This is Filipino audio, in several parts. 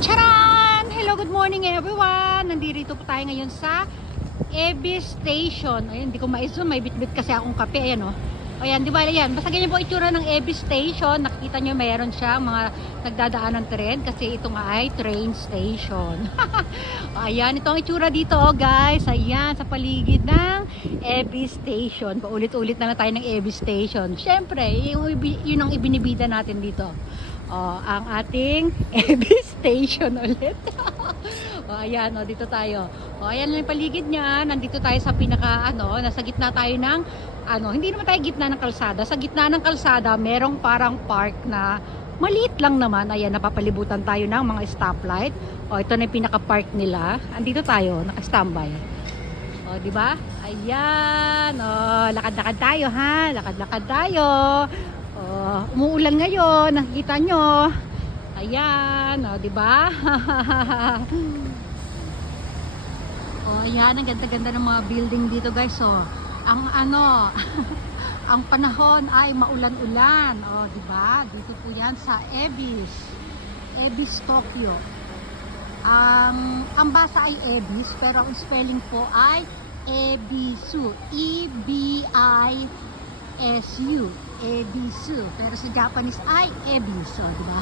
Charan! Hello, good morning everyone! Nandito po tayo ngayon sa Ebis Station. Ayun, hindi ko ma-zoom, may bit-bit kasi akong kape. Ayan o. Ayan, di ba? Ayan, basta ganyan po itsura ng Ebis Station. Nakikita nyo mayroon siya mga nagdadaan ng tren kasi ito nga ay train station. Ayan, ito ang itsura dito guys. Ayan, sa paligid ng Ebis Station. Paulit-ulit na tayo ng Ebis Station. Siyempre, yun ang ibinibida natin dito. Ang ating Ebis Station ulit. Ayan, dito tayo. Ayan lang yung paligid niya. Nandito tayo sa pinaka, nasa gitna tayo ng, hindi naman tayo gitna ng kalsada. Sa gitna ng kalsada, merong parang park na maliit lang naman. Ayan, napapalibutan tayo ng mga stoplight. Ito na yung pinaka-park nila. Andito tayo, naka-standby. Di ba? Ayan, lakad-lakad tayo ha. Lakad-lakad tayo. Umuulan ngayon, nakikita nyo. Ayan, di ba? Ayan, ang ganda-ganda ng mga building dito, guys. Ang ang panahon ay maulan-ulan. Di ba? Dito po 'yan sa Ebis. Ebis, Tokyo. Ang basa ay Ebis, pero ang spelling po ay Ebisu. E-B-I-S-U. Ebisu. Pero sa Japanese ay Ebis. Di ba?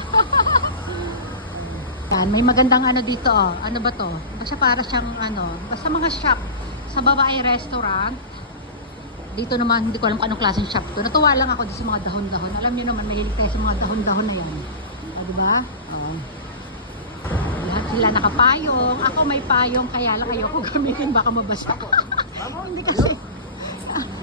Yan, may magandang dito. Ano ba to? Basta para siyang basta mga shop. Sa baba ay restaurant. Dito naman, hindi ko alam kung anong klaseng shop to. Natuwa lang ako dito sa mga dahon-dahon. Alam niyo naman, mahilig tayo sa mga dahon-dahon na yan. Di ba? Lahat sila nakapayong. Ako may payong, kaya lang ayoko gamitin, baka mabasa ko. Hindi kasi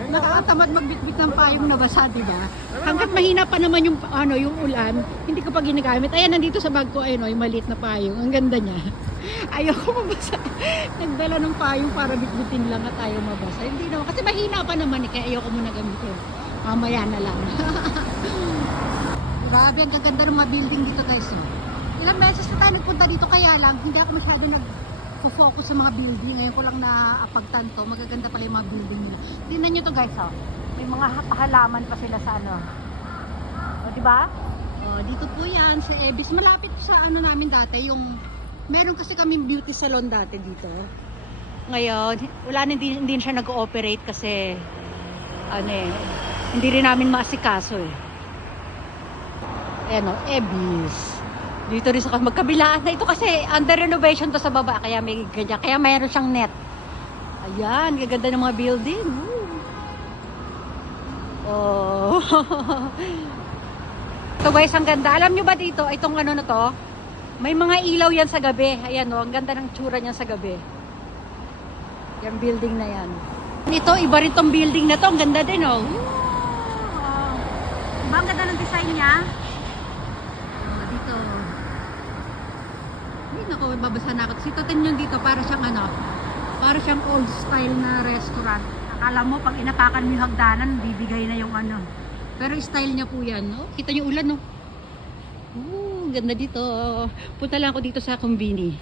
nakakatamad magbitbit ng payong nabasa, di ba? Hanggat mahina pa naman yung yung ulan, hindi ko pa ginagamit. Ayan, nandito sa bag ko, ayun, yung maliit na payong. Ang ganda niya. Ayoko mabasa. Nagdala ng payong para bitbitin lang at ayaw mabasa. Hindi naman, kasi mahina pa naman kaya ayoko muna gamitin. Mamaya na lang. Grabe, ang gaganda ng mga building dito, guys. Ilang beses na tayo nagpunta dito, kaya lang hindi ako masyado focus sa mga building. Ngayon ko lang naapagtanto, magaganda pala yung mga building nila. Tingnan nyo to, guys. May mga halaman pa sila sa di ba? Dito po yan sa Ebis. Malapit sa namin dati, yung meron kasi kaming beauty salon dati dito. Ngayon, wala na, hindi siya nag-ooperate kasi hindi rin namin maasikaso Ayan Ebis. Dito rin sa magkabilaan na ito kasi under renovation to sa baba, kaya may ganyan, kaya mayroon siyang net. Ayan, gaganda ng mga building. Ito guys, ang ganda. Alam nyo ba dito, itong na to, may mga ilaw yan sa gabi. Ayan ang ganda ng tsura niya sa gabi. Yung building na yan. Ito, iba rin tong building na to. Ang ganda din Diba, ang ganda ng design niya? Dito. Ako, babasa na ako. Ito tingnan dito, para siyang old style na restaurant. Akala mo, pag inapakan mo yung hagdanan, bibigay na yung Pero style niya po yan, Kita niyo ulan, ganda dito. Punta lang ako dito sa Kumbini.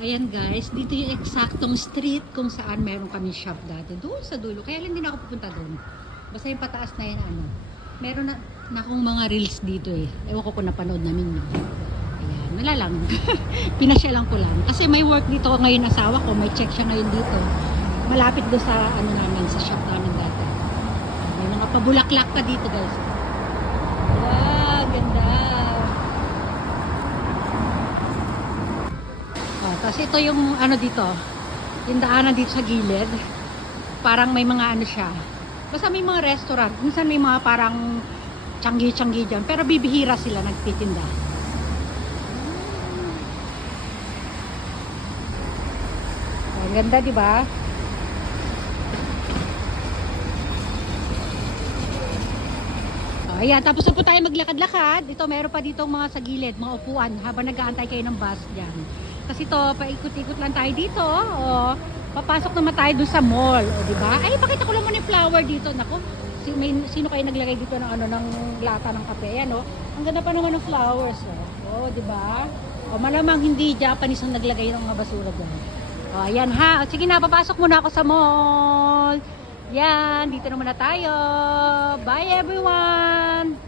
Ayan guys, dito yung eksaktong street kung saan meron kami shop dati. Doon sa dulo. Kaya lang din ako pupunta doon. Basta yung pataas na yan, meron na akong mga reels dito Ewan ko kung napanood namin yun. Ayan, wala lang. Pinasya lang ko lang. Kasi may work dito ngayon asawa ko. May check siya ngayon dito. Malapit doon sa namin, sa shop namin dati. May mga pabulaklak pa dito guys. Wow, ganda. Tapos ito yung dito. Yung daanan dito sa gilid. Parang may mga siya. Basta may mga restaurant. Minsan may mga parang tiyanggi-tiyanggi dyan. Pero bibihira sila nagtitinda. Ang ganda, di ba? Ayan, tapos na po tayo maglakad-lakad. Dito, meron pa dito mga sa gilid, mga upuan, habang nag-aantay kayo ng bus dyan. Kasi ito, paikot-ikot lang tayo dito. Papasok naman tayo dun sa mall. Di ba? Ay, pakita ko lang muna yung flower dito. Naku, sino kayo naglagay dito ng ng lata ng kape? Ayan, ang ganda pa naman ng flowers. Di ba? Malamang hindi Japanese ang naglagay ng mga basura dyan. Ayan ha. Sige na, papasok muna ako sa mall. Yan, dito naman na tayo. Bye everyone!